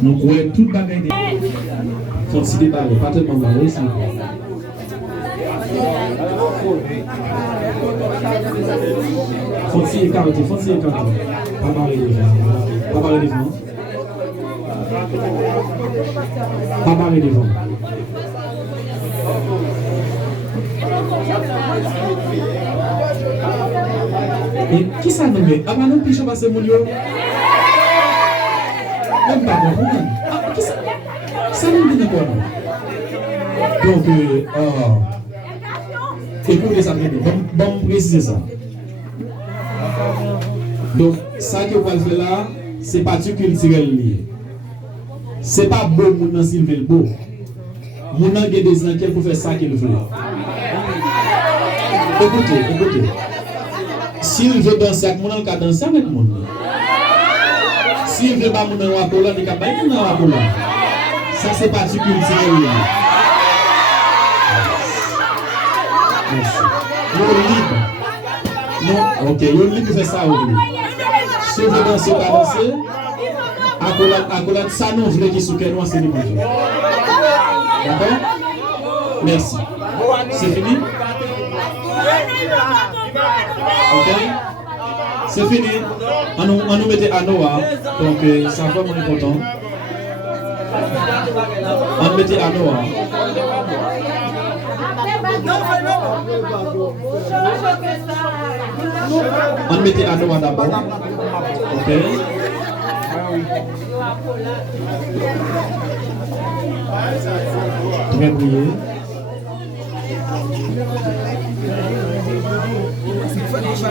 Nous croyons tout bagaille. Faut se débarrasser, pas tellement barrer, s'il vous plaît. Faut se écarter, faut se écarter. Pas barrer devant. Pas barrer devant. Pas barrer devant. Et qui ça nous met? Ah bah non, pigeon passe mon yo. Même pas bon. Ah, qui ça? Ça nous dit quoi? Donc, écoutez ça, bon, préciser ça. Donc, ça que vous allez faire là, c'est pas du culturel lié. C'est pas beau moun nan s'il veut beau. Moun nan gen des enquêtes pour faire ça qu'il veut. Écoutez. S'il veut danser avec moun nan ka danser avec moun. S'il veut pas moun nan wakola, il ka ba moun nan wakola. Ça c'est pas du culturel lié. Merci. Libre. Non, ok, vous libre faire ça aujourd'hui. Si vous voulez danser, pas danser. Accolade, ça non, vous voulez qu'il soit nous c'est libre. D'accord? Merci. C'est fini? Ok? C'est fini. On nous mettait à Noah. Donc, ça va vraiment important. On nous mettait à Noah. On mettait à Noah d'abord. Ok. Très bien.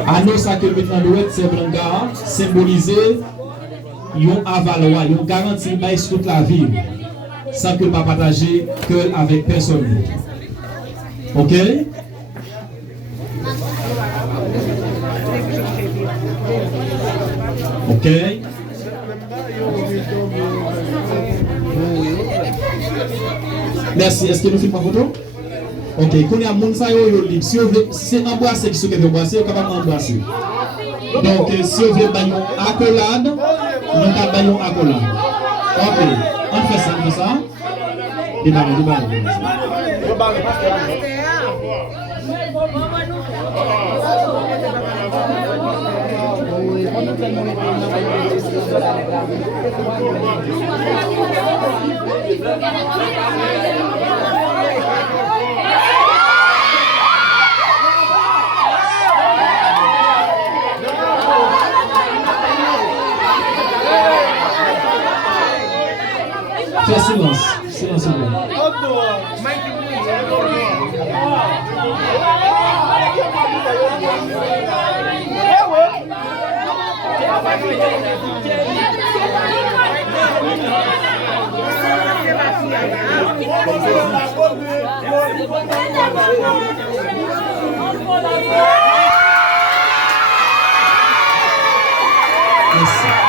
Anneau ça que maintenant doit être c'est blanca symboliser yon avaloa, yon garantie bail toute la vie sans que pas partager que avec personne. OK? OK? Merci. Est-ce que nous filmons ma photo? Ok. Quand il y a moun sa yo libre. Si c'est embrasser qui se veut embrasser, on capable d'embrasser. Donc si on veut bailler accolade, on va bailler accolade. Ok. On fait ça. Débarre. Fais silence. Merci.